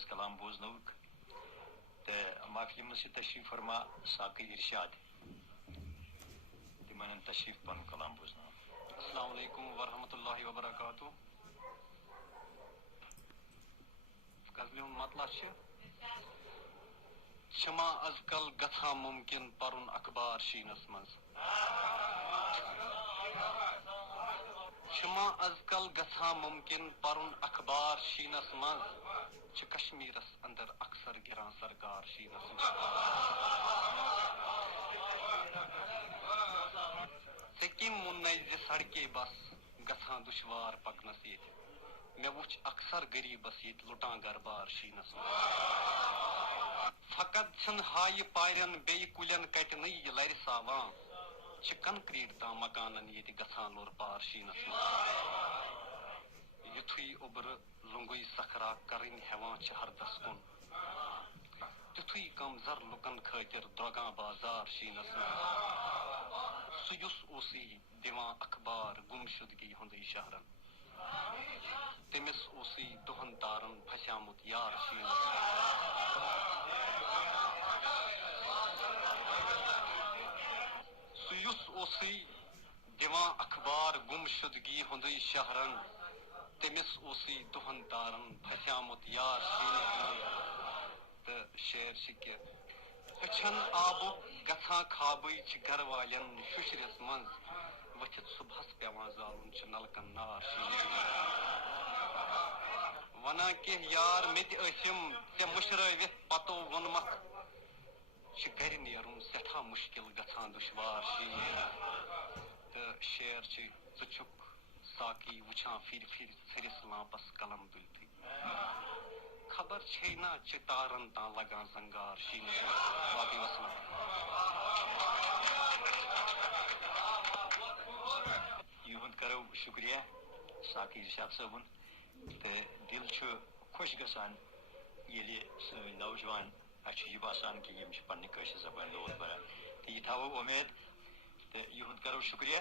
Shares کلام بوزنوک تو محفل سے تشریف فرما ساقی ارشاد تمن تشریف پن کلام بوزن. السلام علیکم ورحمۃ اللہ وبرکاتہ. غزلہِ ہُنٛد مطلب چھما از کل گژھان ممکن پرُن اخبار شیٖنس منٛز. چھما از کل گژھان ممکن پرُن اخبار شیٖنس منٛز چھِ کشمیٖرس اندر اکثر گِران سرکار شیٖنس منٛز. ژےٚ کٔمۍ ووٚننَے زِ سڑکے بس گژھان دُشوار پکنس ییٚتہِ مےٚ وُچھ اکثر غریٖبس ییٚتہِ لُٹان گربار شیٖنس منٛز. فقط چھِنہٕ ہایہِ پارٮ۪ن بیٚیہِ کُلٮ۪ن کٹنٕے یہِ لرِ ساوان چھِ کنکریٹ تام مکانن ییٚتہِ گژھان لوٚر پار شیٖنس منٛز. یُتھُے اوٚبرٕ لونگُے صخرا کرٕنۍ ہٮ۪وان چھِ ہردس کُن تِتھُے کمزر لُکن خٲطر درٛوگان بازار شیٖنس منٛز. سُہ یُس اوسُے دِوان اخبار گمشدگی ہُنٛدُے شہرن تٔمِس اوسُے دۄہن تارن پھسیومُت یار شیٖنس منٛز. سُہ یُس اوسُے دِوان اخبار گمشدگی ہُنٛدُے شہرن تٔمِس اوسُے دۄہن تارن پھسیومُت یار شیٖنس منٛز. تہٕ شعر چھِ کہِ أچھن آبُک گژھان خابٕے چھِ گرٕ والٮ۪ن شُشرِس منٛز ؤتھِتھ صبحس پٮ۪وان زالُن چھُ نلکن نار شیٖنس منٛز. ونان کینٛہہ یار مےٚ تہِ ٲسِم ژےٚ مٔشرٲوِتھ پتو ووٚنمکھ چھِ گرِ نیرُن سٮ۪ٹھاہ مُشکِل گژھان دُشوار شیٖن. تہٕ شعر چھِ ژٕ چھُکھ ساقی وٕچھان پھِرِ پھِرِ ژھٔرِس لامپس قلم تُلتھٕے خبر چھے نا چہِ تارن تام لگان زنگار شیٖنس منٛز. باقٕے وسلام. یہند کرو شکریہ ساقی ارشاد صٲبُن تہٕ دل چھُ خۄش گژھان ییٚلہِ سٲنۍ نوجوان اَسہِ چھُ یہِ باسان کہِ یِم چھِ پننہِ کٲشِر زبانہِ لول بران تہٕ یہِ تھاوو اُمید تہٕ یہند کرو شکریہ.